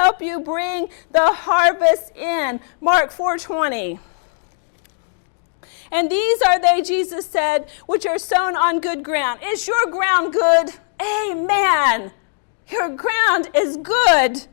help you bring the harvest in. Mark 4:20. And these are they, Jesus said, which are sown on good ground. Is your ground good? Amen. Your ground is good,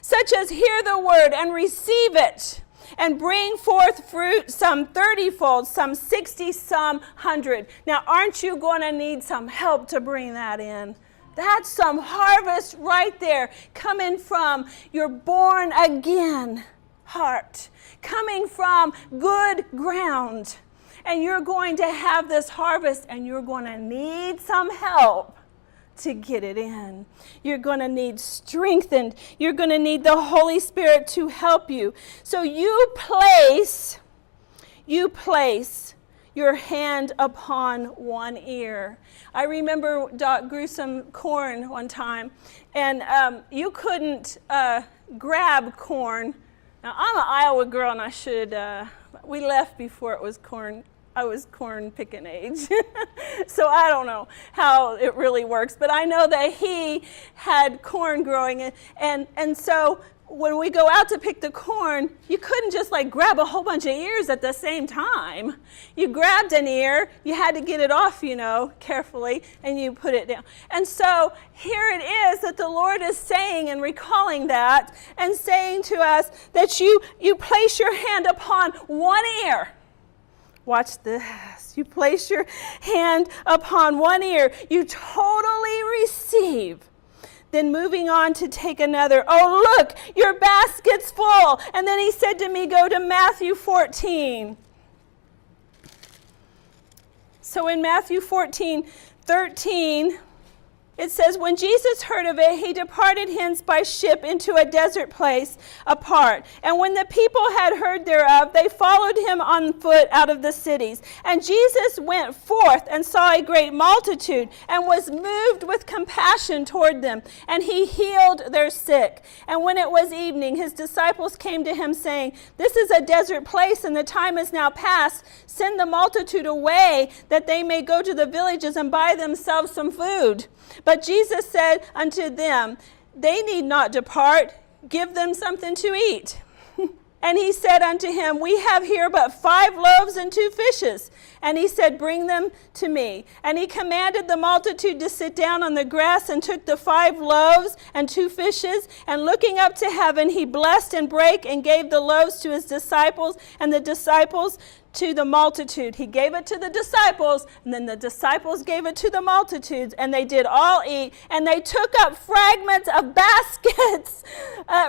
such as hear the word and receive it, and bring forth fruit, some 30-fold, some 60, some 100. Now, aren't you going to need some help to bring that in? That's some harvest right there, coming from your born again heart, coming from good ground. And you're going to have this harvest, and you're going to need some help to get it in. You're going to need strengthened. You're going to need the Holy Spirit to help you. So you place your hand upon one ear. I remember Doc grew some corn one time, and you couldn't grab corn. Now, I'm an Iowa girl, and I should, we left before it was corn. I was corn picking age. So I don't know how it really works, but I know that he had corn growing, and so when we go out to pick the corn, you couldn't just like grab a whole bunch of ears at the same time. You grabbed an ear, you had to get it off, carefully, and you put it down. And so here it is that the Lord is saying and recalling that and saying to us that you place your hand upon one ear. Watch this. You place your hand upon one ear. You totally receive. Then moving on to take another. Oh, look, your basket's full. And then he said to me, go to Matthew 14. So in Matthew 14:13, it says, when Jesus heard of it, he departed hence by ship into a desert place apart. And when the people had heard thereof, they followed him on foot out of the cities. And Jesus went forth and saw a great multitude, and was moved with compassion toward them. And he healed their sick. And when it was evening, his disciples came to him, saying, this is a desert place, and the time is now past. Send the multitude away, that they may go to the villages and buy themselves some food. But Jesus said unto them, they need not depart, give them something to eat. And he said unto him, we have here but 5 loaves and 2 fishes. And he said, bring them to me. And he commanded the multitude to sit down on the grass, and took the 5 loaves and 2 fishes, and looking up to heaven, he blessed and brake, and gave the loaves to his disciples, and the disciples to the multitude. He gave it to the disciples, and then the disciples gave it to the multitudes, and they did all eat, and they took up fragments of baskets,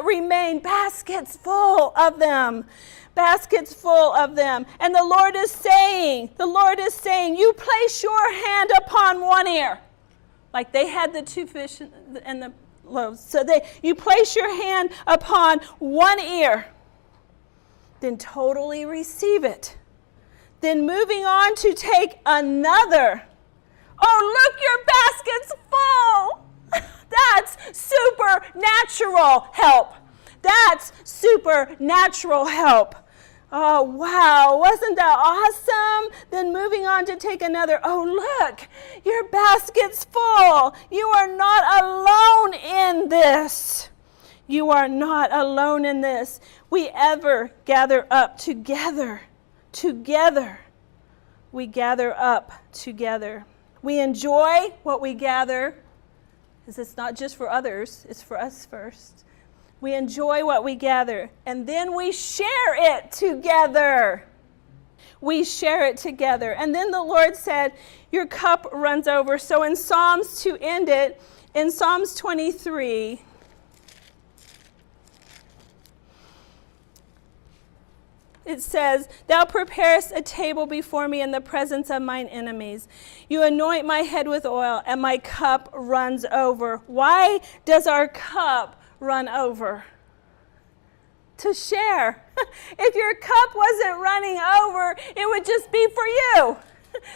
remained baskets full of them. Baskets full of them. And the Lord is saying, you place your hand upon one ear. Like they had the 2 fish and the loaves. So you place your hand upon one ear. Then totally receive it. Then moving on to take another. Oh, look, your basket's full. That's supernatural help. That's supernatural help. Oh, wow. Wasn't that awesome? Then moving on to take another. Oh, look, your basket's full. You are not alone in this. You are not alone in this. We ever gather up together. Together. We gather up together. We enjoy what we gather, because it's not just for others, it's for us first. We enjoy what we gather, and then we share it together. We share it together. And then the Lord said, your cup runs over. So in Psalms, to end it, in Psalms 23, it says, thou preparest a table before me in the presence of mine enemies. You anoint my head with oil, and my cup runs over. Why does our cup run over? To share. If your cup wasn't running over, it would just be for you.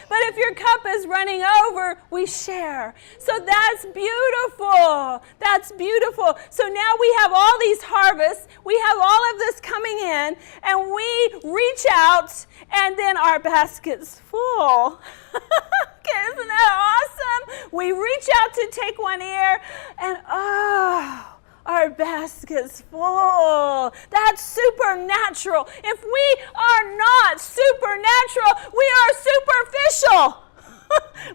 But if your cup is running over, we share. So that's beautiful. That's beautiful. So now we have all these harvests. We have all of this coming in, and we reach out, and then our basket's full. Okay, isn't that awesome? We reach out to take one ear, and our baskets full. That's supernatural. If we are not supernatural, we are superficial.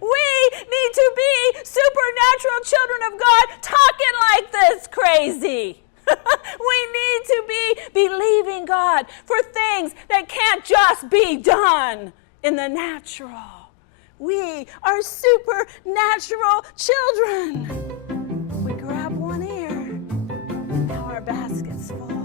We need to be supernatural children of God, talking like this crazy. We need to be believing God for things that can't just be done in the natural. We are supernatural children. We grab one ear, now our basket's full.